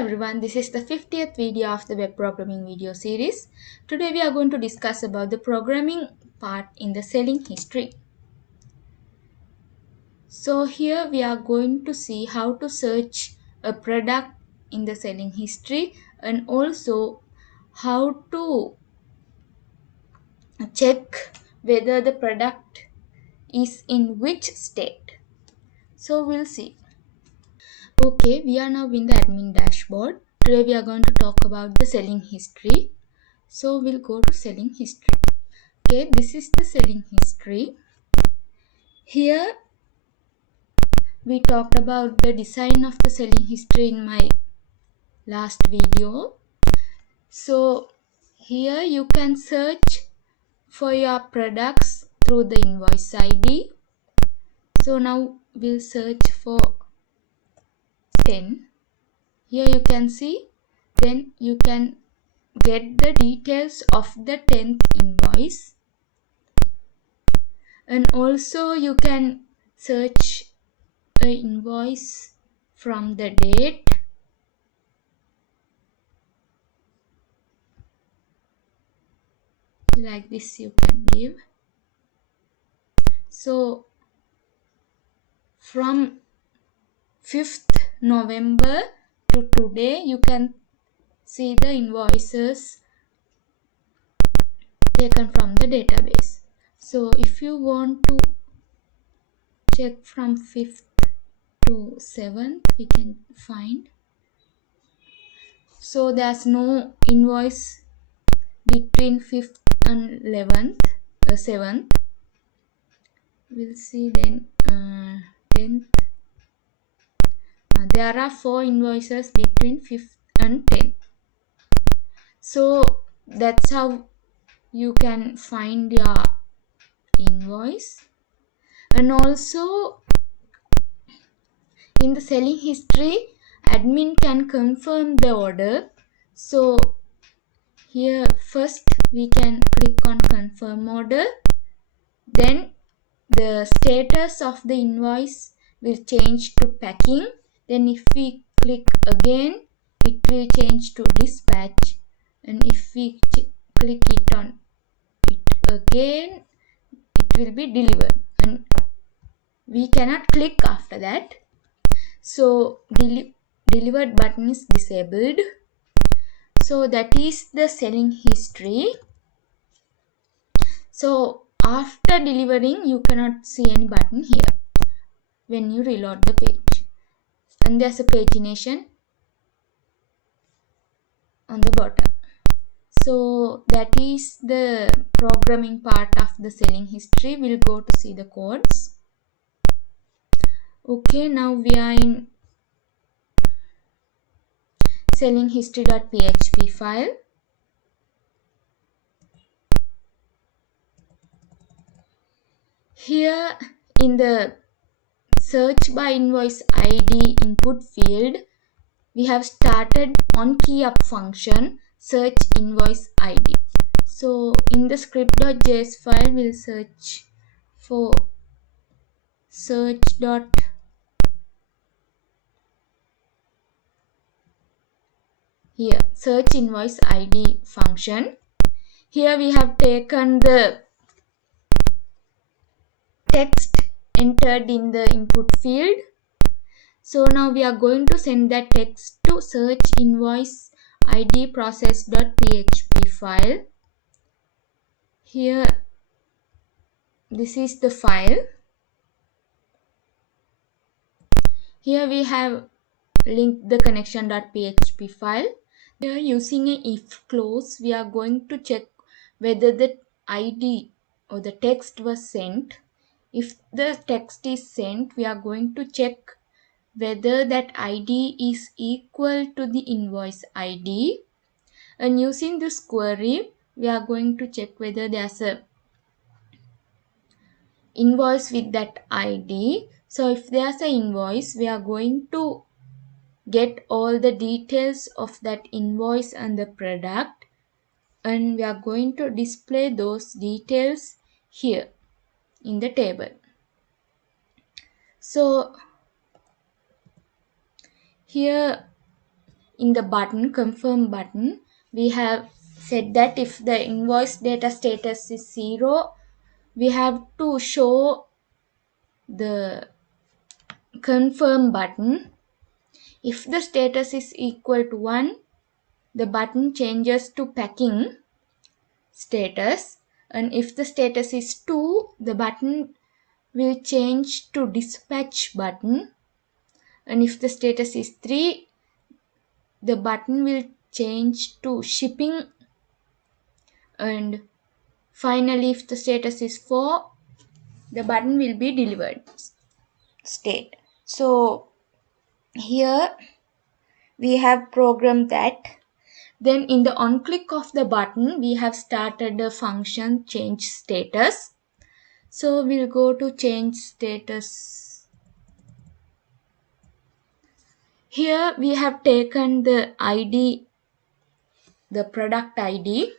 everyone, this is the 50th video of the web programming video series. Today we are going to discuss about the programming part in the selling history. So here we are going to see how to search a product in the selling history and also how to check whether the product is in which state. So we'll see. Okay, we are now in the admin dashboard. Today we are going to talk about the selling history. So we'll go to selling history. Okay, this is the selling history. Here we talked about the design of the selling history in my last video. So here you can search for your products through the invoice ID. So now we'll search for 10. Here you can see, then you can get the details of the 10th invoice, and also you can search an invoice from the date, like this you can give. So from 5th November to today you can see the invoices taken from the database. So if you want to check from 5th to 7th, we can find. So there's no invoice between 5th and 11th, 7th. We'll see then 10th. There are 4 invoices between 5th and 10th. So that's how you can find your invoice. And also in the selling history, admin can confirm the order. So here first we can click on confirm order. Then the status of the invoice will change to packing. Then if we click again, it will change to dispatch. And if we click it on it again, it will be delivered. And we cannot click after that. So delivered button is disabled. So that is the selling history. So after delivering, you cannot see any button here when you reload the page. And there's a pagination on the bottom. So that is the programming part of the selling history. We'll go to see the codes. Okay, now we are in selling history.php file. Here in the search by invoice ID input field, we have started on keyup function search invoice ID. So in the script.js file, we'll search for search invoice ID function. Here we have taken the text entered in the input field. So now we are going to send that text to search invoice ID process.php file. Here this is the file. Here we have linked the connection.php file. Here using a if clause, we are going to check whether the ID or the text was sent. If the text is sent, we are going to check whether that ID is equal to the invoice ID. And using this query, we are going to check whether there's a invoice with that ID. So if there's an invoice, we are going to get all the details of that invoice and the product, and we are going to display those details here in the table. So here in the button, confirm button, we have said that if the invoice data status is 0, we have to show the confirm button. If the status is equal to 1, the button changes to packing status, and if the status is 2, the button will change to dispatch button, and if the status is 3, the button will change to shipping, and finally if the status is 4, the button will be delivered state. So here we have programmed that. Then in the on click of the button, we have started the function change status. So we'll go to change status. Here we have taken the ID, the product ID,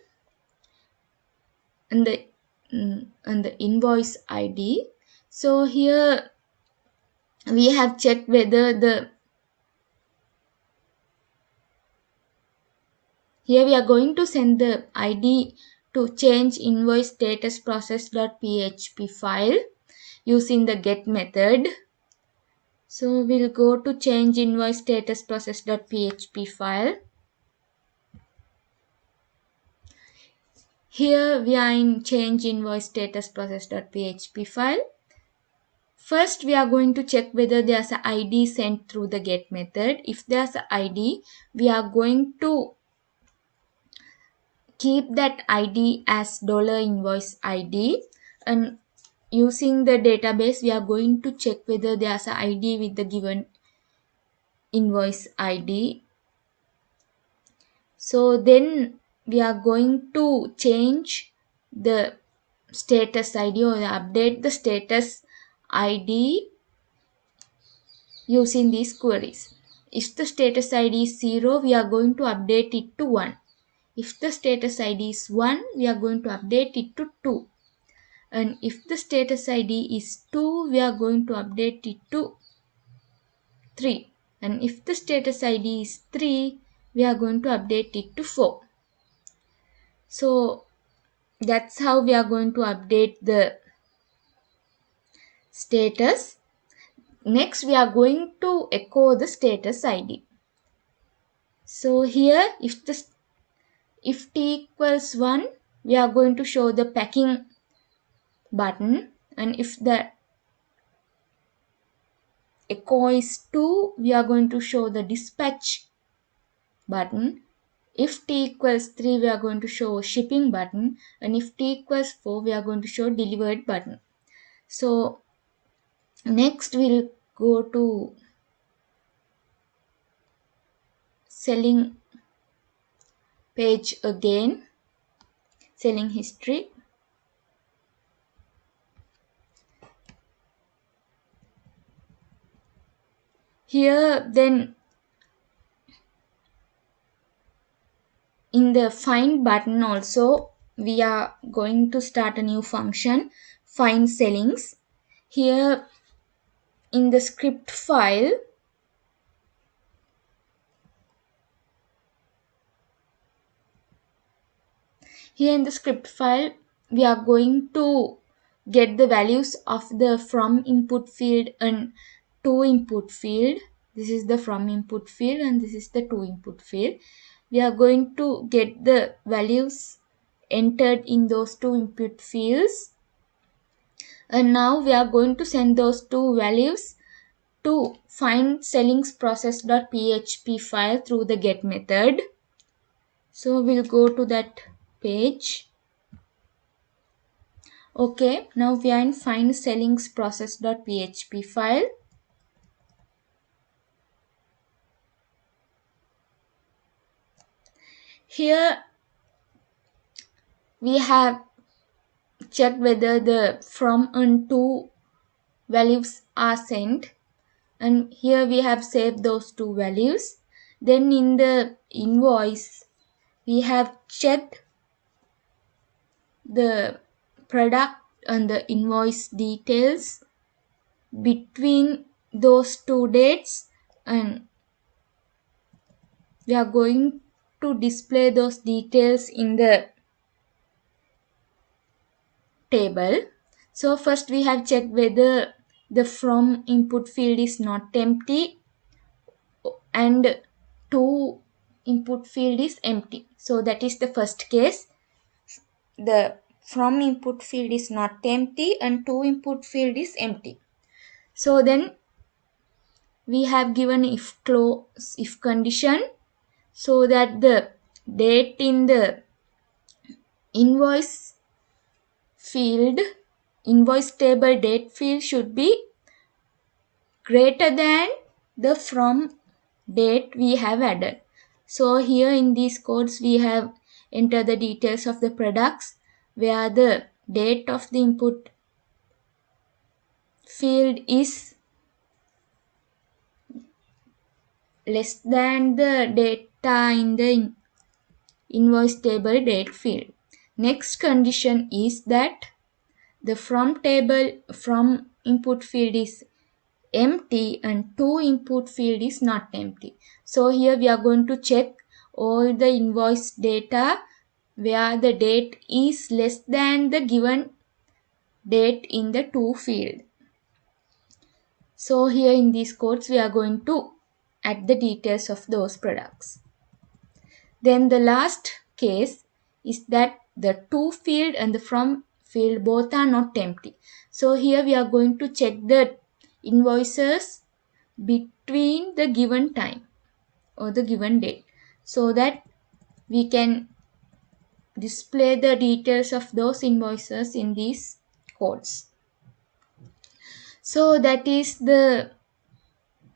and the invoice ID. So here we have checked whether here we are going to send the ID to change invoice status process.php file using the get method. So we'll go to change invoice status process.php file. Here we are in change invoice status process.php file. First we are going to check whether there's an ID sent through the get method. If there's an ID, we are going to keep that ID as $invoice ID, and using the database we are going to check whether there's an ID with the given invoice ID. So then we are going to change the status ID or update the status ID using these queries. If the status ID is 0, we are going to update it to 1. If the status ID is 1, we are going to update it to 2. And if the status ID is 2, we are going to update it to 3. And if the status ID is 3, we are going to update it to 4. So that's how we are going to update the status. Next, we are going to echo the status ID. So here, if t equals 1, we are going to show the packing button, and if the echo is 2, we are going to show the dispatch button. If t equals 3, we are going to show shipping button, and if t equals 4, we are going to show delivered button. So next we'll go to selling page again, selling history. Here then in the find button also we are going to start a new function, find sellings. Here in the script file, we are going to get the values of the from input field and to input field. This is the from input field and this is the to input field. We are going to get the values entered in those two input fields, and now we are going to send those two values to find sellings process.php file through the get method. So we'll go to that page. Okay, now we are in find sellings process.php file. Here we have checked whether the from and to values are sent, and here we have saved those two values. Then in the invoice we have checked the product and the invoice details between those two dates, and we are going to display those details in the table. So first we have checked whether the from input field is not empty and to input field is empty. So that is the first case. The from input field is not empty and to input field is empty. So then we have given if condition, so that the date in the invoice table date field should be greater than the from date we have added. So here in these codes we have entered the details of the products where the date of the input field is less than the data in the invoice table date field. Next condition is that the from input field is empty and to input field is not empty. So here we are going to check all the invoice data where the date is less than the given date in the to field. So here in these codes we are going to add the details of those products. Then the last case is that the to field and the from field both are not empty. So here we are going to check the invoices between the given time or the given date, so that we can display the details of those invoices in these codes. So that is the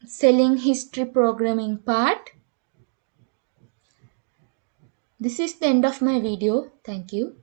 selling history programming part. This is the end of my video. Thank you.